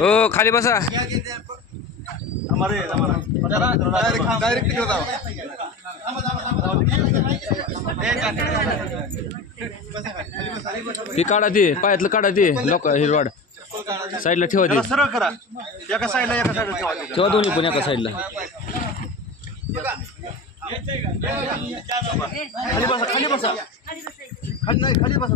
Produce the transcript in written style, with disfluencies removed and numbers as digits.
ओ खाली बसा. ती काढा ती पायातलं काढा ती लोक हिरवाड साईडला ठेवा ती सरळ करा एका साईडला ठेवा दोन्ही पण एका साईडला. खाली बसा खाली बसा खाली नाही खाली बसा